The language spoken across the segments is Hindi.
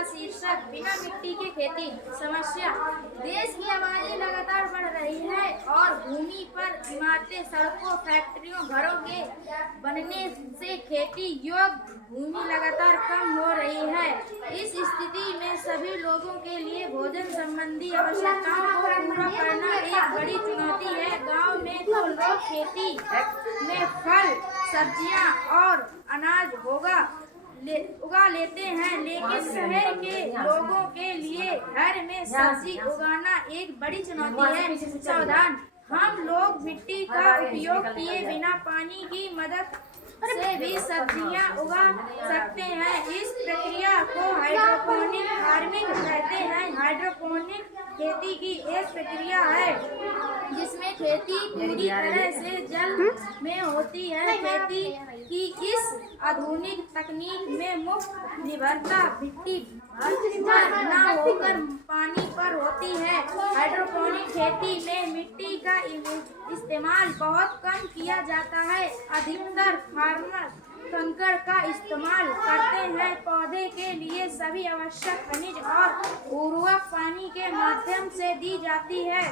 का शीर्षक बिना मिट्टी के खेती समस्या। देश की आबादी लगातार बढ़ रही है और भूमि पर इमारतें, सड़कों, फैक्ट्रियों, घरों के बनने से खेती योग्य भूमि लगातार कम हो रही है। इस स्थिति में सभी लोगों के लिए भोजन संबंधी आवश्यकताओं को पूरा करना एक बड़ी चुनौती है। गांव में तो लोग खेती में फल, सब्जियां और अनाज उगा लेते हैं, लेकिन शहर के लोगों के लिए घर में सब्जी उगाना एक बड़ी चुनौती है। सावधान, हम लोग मिट्टी का उपयोग किए बिना पानी की मदद से भी सब्जियां उगा सकते हैं। इस प्रक्रिया को हाइड्रोपोनिक फार्मिंग कहते हैं। हाइड्रोपोनिक खेती की एक प्रक्रिया है जिसमें खेती पूरी तरह से जल में होती है। खेती की इस आधुनिक तकनीक में मुख्य निर्भरता मिट्टी पर न होकर पानी पर होती है। हाइड्रोपोनिक खेती में मिट्टी का इस्तेमाल बहुत कम किया जाता है। अधिकतर फार्मर कंकड़ का इस्तेमाल करते हैं। पौधे के लिए सभी आवश्यक खनिज और उर्वरक पानी के माध्यम से दी जाती है।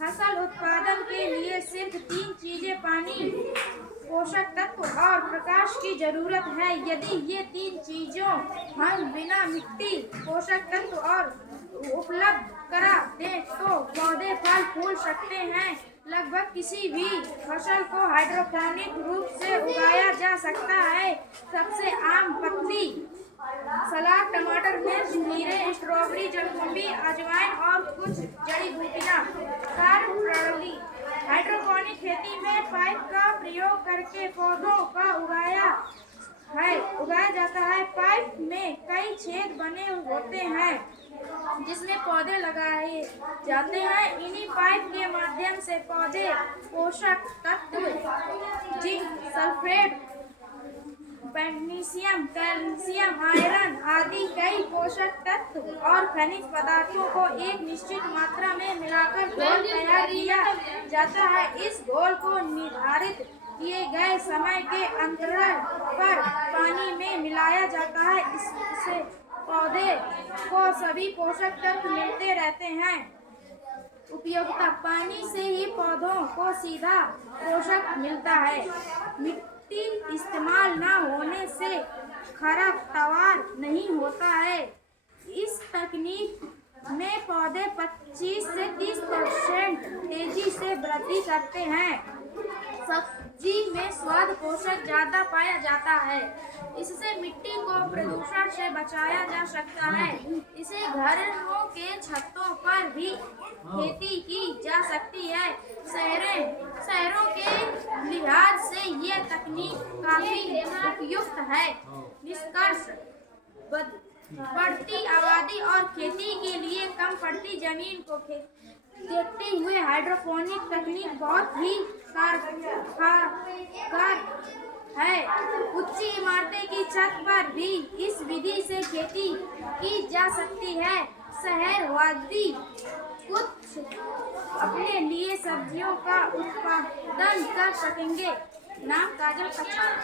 फसल उत्पादन के लिए सिर्फ 3 चीजें पानी, पोषक तत्व और प्रकाश की जरूरत है। यदि ये 3 चीजों हम बिना मिट्टी, पोषक तत्व और उपलब्ध करा दें तो पौधे फल फूल सकते हैं। लगभग किसी भी फसल को हाइड्रोपोनिक रूप से उगाया जा सकता है। सबसे आम पत्ती, सलाद, टमाटर, मिर्च, खीरे, स्ट्रॉबेरी, जलकुंभी, अजवाइन और कुछ जड़ी बूटियां। कार्य प्रणाली, हाइड्रोपोनिक खेती में पाइप का प्रयोग करके पौधों का उगाया जाता है। पाइप में कई छेद बने होते हैं जिसमें पौधे लगाए जाते हैं। इन्हीं पाइप के माध्यम से पौधे पोषक तत्व zinc, sulphate, magnesium, calcium, iron आदि कई पोषक तत्व और खनिज पदार्थों को एक निश्चित मात्रा में मिलाकर घोल तैयार किया जाता है। इस घोल को निर्धारित किए गए समय के अंतराल पर पानी में मिलाया जाता है। इससे पौधे को सभी पोषक तत्व मिलते रहते हैं। उपयोगिता, पानी से ही पौधों को सीधा पोषक मिलता है। मिट्टी इस्तेमाल न होने से खरपतवार नहीं होता है। इस तकनीक में पौधे 25 से 30% तेजी से वृद्धि करते हैं। सब्जी में स्वाद पोषक ज्यादा पाया जाता है। इससे मिट्टी को प्रदूषण से बचाया जा सकता है। इसे घरों के छतों पर भी खेती की जा सकती है। शहरों के लिहाज से यह तकनीक काफी उपयुक्त है। निष्कर्ष, बढ़ती आबादी और खेती के लिए कम पड़ती जमीन को देखते हुए हाइड्रोपोनिक तकनीक बहुत ही कारगर है। ऊंची इमारतें की छत पर भी इस विधि से खेती की जा सकती है। शहरवासी कुछ अपने लिए सब्जियों का उत्पादन कर सकेंगे। नाम काजल कच्छप।